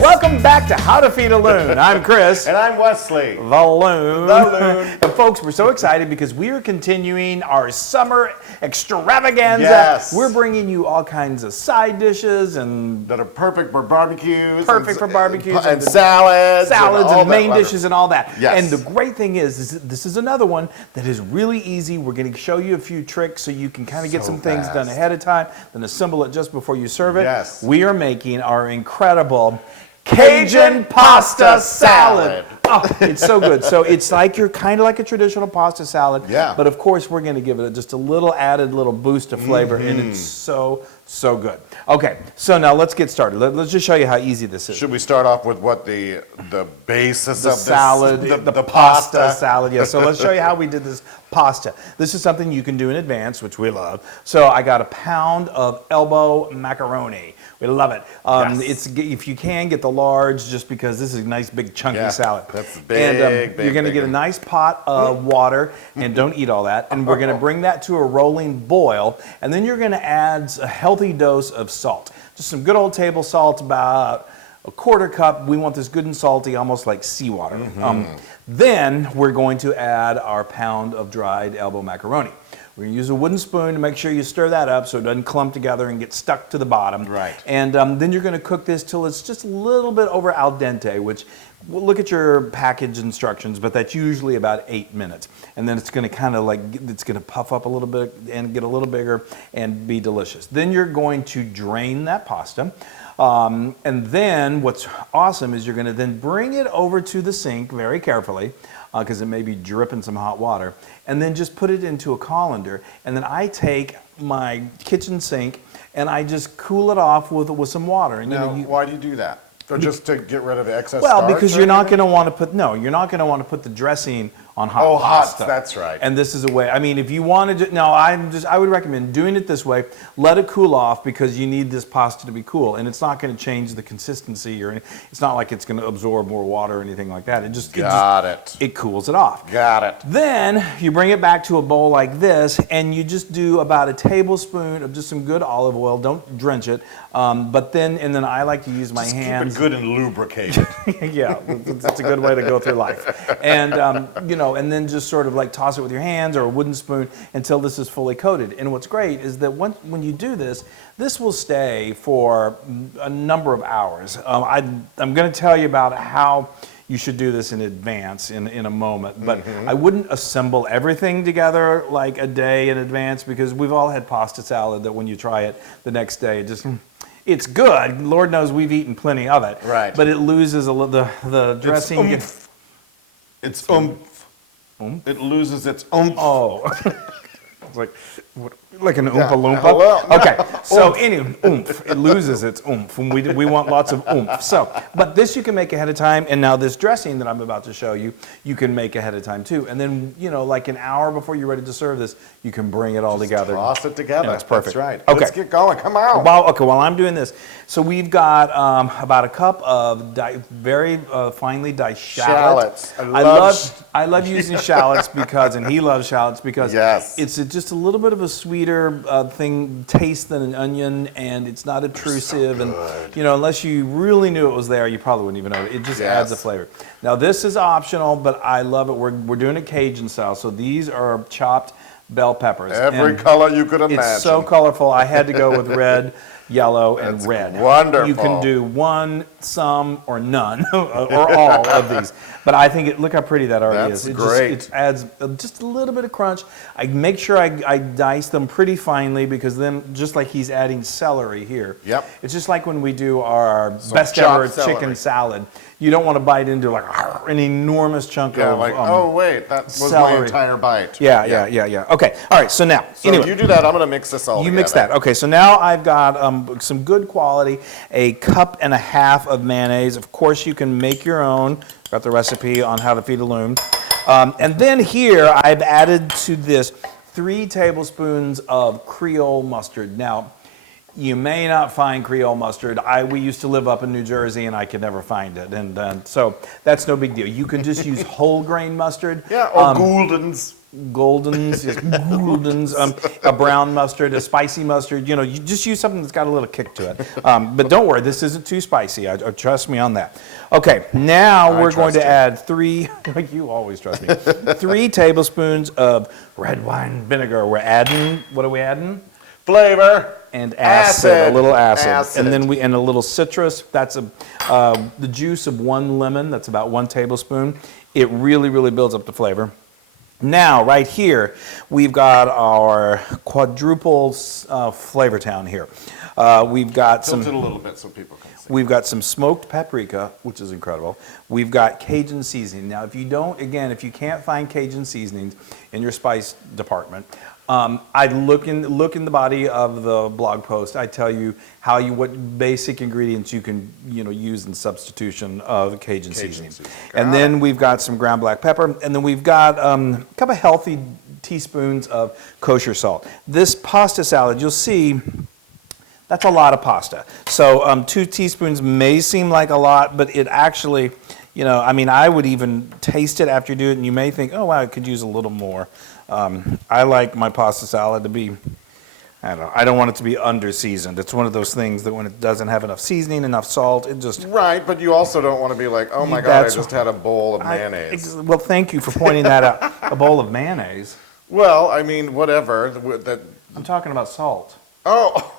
Welcome back to How to Feed a Loon. I'm Chris. And I'm Wesley. The Loon. The Loon. And folks, we're so excited because we are continuing our summer extravaganza. Yes. We're bringing you all kinds of side dishes and that are perfect for barbecues. Perfect for barbecues. And salads. Salads and main that dishes and all that. Yes. And the great thing is this is another one that is really easy. We're going to show you a few tricks so you can kind of get some things done ahead of time, then assemble it just before you serve it. Yes. We are making our incredible Cajun Pasta Salad. Oh, it's so good. So it's like you're kind of like a traditional pasta salad. Yeah. But of course, we're going to give it just a little added little boost of flavor, and it's so good. Okay, so now let's get started. Let's just show you how easy this is. Should we start off with what the basis The of salad, this, the pasta salad. Yeah. So let's show you how we did this pasta. This is something you can do in advance, which we love. So I got a pound of elbow macaroni. We love it. Yes. If you can get the large, just because this is a nice big chunky salad. That's big. You're going to get a nice pot of water, and don't eat all that. And we're going to bring that to a rolling boil, and then you're going to add a healthy dose of salt. Just some good old table salt, about a quarter cup. We want this good and salty, almost like seawater. Then we're going to add our pound of dried elbow macaroni. We're going to use a wooden spoon to make sure you stir that up so it doesn't clump together and get stuck to the bottom. Right. And then you're going to cook this till it's just a little bit over al dente, which, well, look at your package instructions, but that's usually about 8 minutes. And then it's going to kind of like, it's going to puff up a little bit and get a little bigger and be delicious. Then you're going to drain that pasta. And then what's awesome is you're going to then bring it over to the sink very carefully, because it may be dripping some hot water, and then just put it into a colander. And then I take my kitchen sink and I just cool it off with some water. And Now, why do you do that? Or just to get rid of the excess well, starch? because you're not going to want to put, you're not going to want to put the dressing on hot pasta. Hot, that's right. And this is a way, I mean, if you wanted to, I would recommend doing it this way. Let it cool off, because you need this pasta to be cool. And it's not going to change the consistency or anything. It's not like it's going to absorb more water or anything like that. It cools it off. Got it. Then you bring it back to a bowl like this, and you just do about a tablespoon of just some good olive oil. Don't drench it. And then I like to use my hands. Keep it good and lubricated. Yeah, it's a good way to go through life. And, and then just sort of like toss it with your hands or a wooden spoon until this is fully coated. And what's great is that when you do this, this will stay for a number of hours. I'm going to tell you about how you should do this in advance in a moment, but I wouldn't assemble everything together like a day in advance, because we've all had pasta salad that when you try it the next day, it's good. Lord knows we've eaten plenty of it. Right. But it loses the dressing. It's oomph. It loses its oomph. Oh. It's like an Oompa Loompa? Hello. Okay, so anyway, oomph. It loses its oomph, and we want lots of oomph. But this you can make ahead of time, and now this dressing that I'm about to show you, you can make ahead of time too. And then, like an hour before you're ready to serve this, you can bring it all together. Toss it together. Yeah, that's perfect. That's right. Okay. Let's get going. Come on. While I'm doing this, so we've got about a cup of very finely diced shallots. I love using shallots because, and he loves shallots because it's just a little bit of a sweeter taste than an onion, and it's not obtrusive, and unless you really knew it was there, you probably wouldn't even know it. It just adds a flavor. Now this is optional, but I love it. We're doing it Cajun style, so these are chopped bell peppers. Every color you could imagine. It's so colorful. I had to go with red, yellow, and red. Wonderful. You can do one, some, or none, or all of these. But I think look how pretty that already is. That's great. It adds just a little bit of crunch. I make sure I dice them pretty finely, because then, just like he's adding celery here. Yep. It's just like when we do our best ever chicken salad. You don't want to bite into like an enormous chunk of oh wait, that was celery. my entire bite. Yeah. Okay, all right, so now. So you do that, I'm going to mix this all together. You mix that. Okay, so now I've got some good quality, a cup and a half of mayonnaise. Of course, you can make your own. Got the recipe on how to feed a loon. And then here, I've added to this 3 tablespoons of Creole mustard. Now, you may not find Creole mustard. We used to live up in New Jersey, and I could never find it. And so that's no big deal. You can just use whole grain mustard. Yeah, or Gouldens. Goldens, just Goldens, a brown mustard, a spicy mustard. You know, you just use something that's got a little kick to it. But don't worry, this isn't too spicy. Trust me on that. Okay, now we're going to add 3, you always trust me, 3 tablespoons of red wine vinegar. We're adding, what are we adding? Flavor. And acid, a little acid. And then and a little citrus. That's the juice of 1 lemon. That's about 1 tablespoon. It really, really builds up the flavor. Now, right here, we've got our quadruple flavor town here. We've got Tilt it a little bit so people can see. We've got some smoked paprika, which is incredible. We've got Cajun seasoning. Now, if you can't find Cajun seasonings in your spice department, I'd look in the body of the blog post. I tell you what basic ingredients you can use in substitution of Cajun seasoning. And then we've got some ground black pepper, and then we've got a couple of healthy teaspoons of kosher salt. This pasta salad, you'll see, that's a lot of pasta. So 2 teaspoons may seem like a lot, but it actually, I would even taste it after you do it, and you may think, oh wow, I could use a little more. I like my pasta salad to be, I don't want it to be under-seasoned. It's one of those things that when it doesn't have enough seasoning, enough salt, it just... Right, but you also don't want to be like, oh my God, I just had a bowl of mayonnaise. Well, thank you for pointing that out. A bowl of mayonnaise? Well, I mean, whatever. I'm talking about salt. Oh!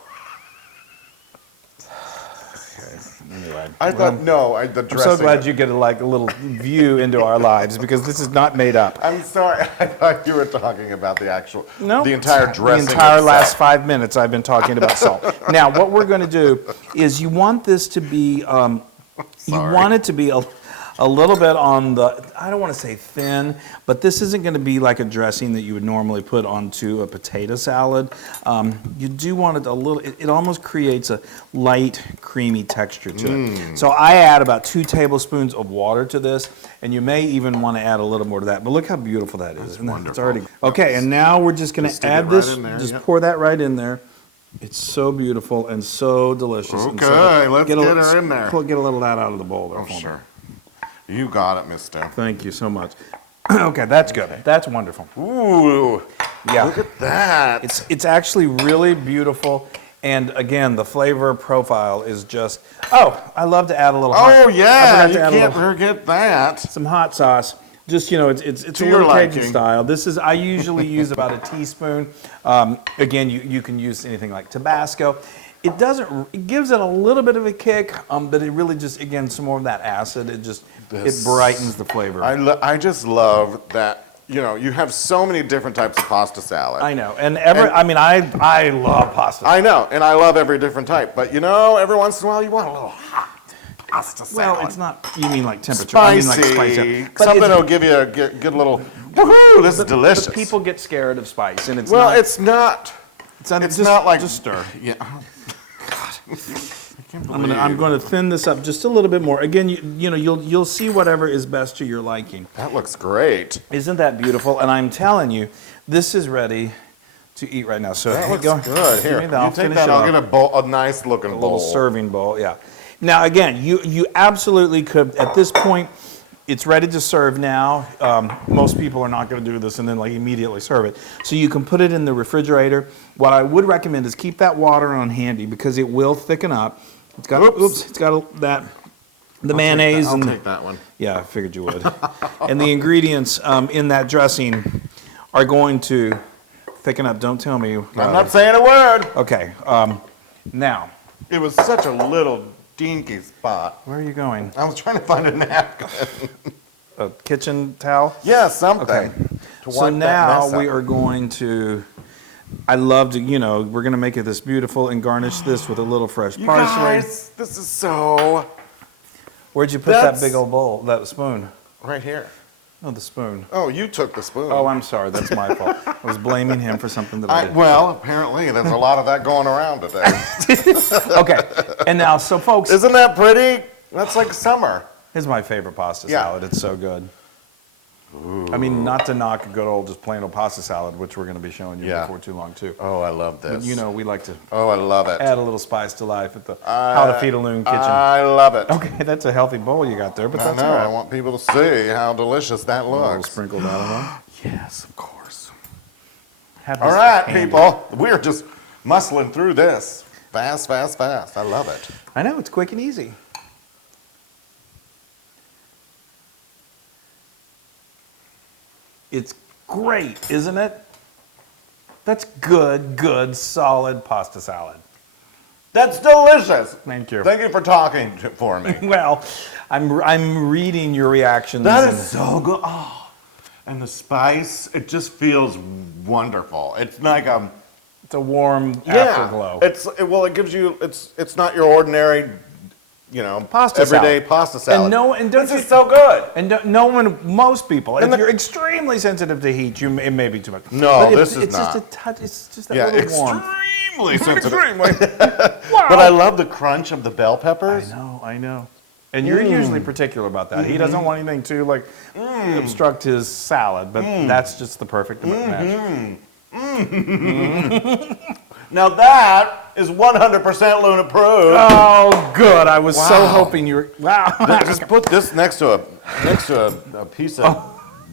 Anyway, I thought, the dressing. I'm so glad you get a little view into our lives because this is not made up. I'm sorry. I thought you were talking about the actual, the entire dressing. The entire last 5 minutes I've been talking about salt. Now, what we're going to do is you want this to be, you want it to be a little bit on the, I don't want to say thin, but this isn't going to be like a dressing that you would normally put onto a potato salad. You do want it a little, it almost creates a light, creamy texture to it. So I add about 2 tablespoons of water to this, and you may even want to add a little more to that. But look how beautiful that is. Wonderful. It's already, okay, and now we're just going to add this, pour that right in there. It's so beautiful and so delicious. Okay, let's get her in there. Get a little of that out of the bowl there Oh, for me. sure. You got it, mister. Thank you so much. Okay, that's good. That's wonderful. Ooh, yeah. Look at that. It's actually really beautiful. And again, the flavor profile is just, I love to add a little hot. Oh, yeah, you can't forget that. Some hot sauce. Just, it's a little Cajun style. I usually use about a teaspoon. Again, you can use anything like Tabasco. It gives it a little bit of a kick, but it really just, again, some more of that acid. It brightens the flavor. I just love that, you have so many different types of pasta salad. I know, I love pasta salad. I know, and I love every different type, but every once in a while you want a little hot pasta salad. Well, it's not, you mean like temperature. Spicy. I mean like spicy. Something that'll give you a good little, woohoo, this is delicious. But people get scared of spice, and it's not like, just stir. Yeah. I'm going to thin this up just a little bit more. Again, you'll see whatever is best to your liking. That looks great. Isn't that beautiful? And I'm telling you, this is ready to eat right now. So that looks go. good. Here, you take that. I'll get a nice looking bowl. A little serving bowl, yeah. Now again, you absolutely could at this point. It's ready to serve now. Most people are not going to do this and then immediately serve it. So you can put it in the refrigerator. What I would recommend is keep that water on handy because it will thicken up. It's got the mayonnaise. I'll take that one. Yeah, I figured you would. And the ingredients in that dressing are going to thicken up. Don't tell me. I'm not saying a word. Okay. Now. It was such a little dinky spot. Where are you going? I was trying to find a napkin. A kitchen towel? Yeah, something. Okay. So now we are going to, I love to, we're going to make it this beautiful and garnish this with a little fresh parsley. Guys, this is so... Where'd you put that big old bowl, that spoon? Right here. Oh, the spoon. Oh, you took the spoon. Oh, I'm sorry. That's my fault. I was blaming him for something that I did. Well, apparently there's a lot of that going around today. Okay. And now, so folks. Isn't that pretty? That's like summer. It's my favorite pasta salad. It's so good. Ooh. I mean, not to knock a good old just plain old pasta salad, which we're going to be showing you before too long, too. Oh, I love this. But we like to I love it. Add a little spice to life at the How to Feed a Loon kitchen. I love it. Okay, that's a healthy bowl you got there, but that's all right. I want people to see how delicious that looks. A little sprinkled out of them. Yes, of course. Have All this right, handy. people. We're just muscling through this. Fast, fast, fast. I love it. I know, it's quick and easy. It's great, isn't it? That's good, solid pasta salad. That's delicious. Thank you. Thank you for talking for me. Well, I'm reading your reactions. That and- is so good. Oh, and the spice, it just feels wonderful. It's like It's a warm afterglow. It gives you. It's not your ordinary, Pasta everyday salad. pasta salad. And don't this you- is so good. And no one, most people, if And the- you're extremely sensitive to heat, it may be too much. No, But this is it's not. just a touch. It's just a Yeah, little warm. extremely sensitive. Extremely. But I love the crunch of the bell peppers. I know. And you're usually particular about that. He doesn't want anything to obstruct his salad, but that's just the perfect match. Now that is 100% Loon approved. Oh, good. I was so Wow. hoping you were. Wow. Just put this next to a piece of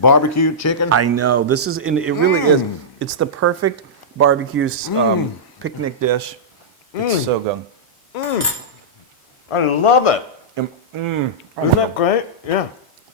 barbecue chicken. I know. This is. It really is. It's the perfect barbecue picnic dish. It's so good. I love it. Mm. Isn't that great? Yeah.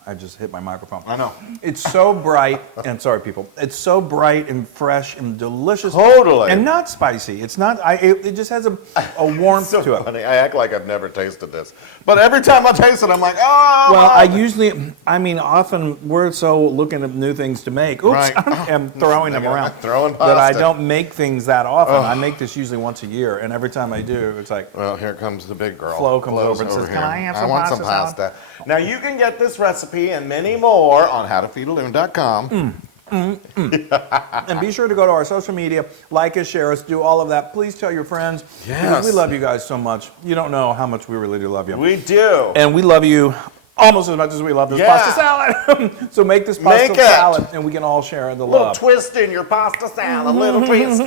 I just hit my microphone. I know. It's so bright, and sorry, people. It's so bright and fresh and delicious. Totally. And not spicy. It's not. It just has a warmth So to it. funny. I act like I've never tasted this, but every time I taste it, I'm like, oh. Well, often we're so looking at new things to make. Oops, Right. I'm throwing them around. Throwing That I pasta. don't make things that often. I make this usually once a year, and every time I do, it's like, Well, here comes the big girl. Flo comes Flo's over and says, here. "Can I have some want pasta some salad?" pasta. Now, you can get this recipe and many more on howtofeedaloon.com. and be sure to go to our social media, like us, share us, do all of that. Please tell your friends. Yes. Because we love you guys so much. You don't know how much we really do love you. We do. And we love you almost as much as we love this Yeah. pasta salad. So make this pasta Make it. salad, and we can all share the little love. twist in your pasta salad, little twist.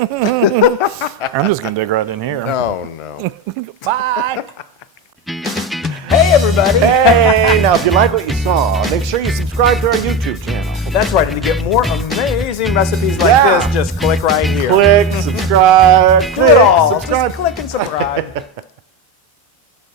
I'm just going to dig right in here. Oh, no. Bye. Hey, everybody. Hey, now if you like what you saw, make sure you subscribe to our YouTube channel. That's right. And to get more amazing recipes like Yeah. this, just click right here. Click, subscribe, Do it all. subscribe. Just click and subscribe.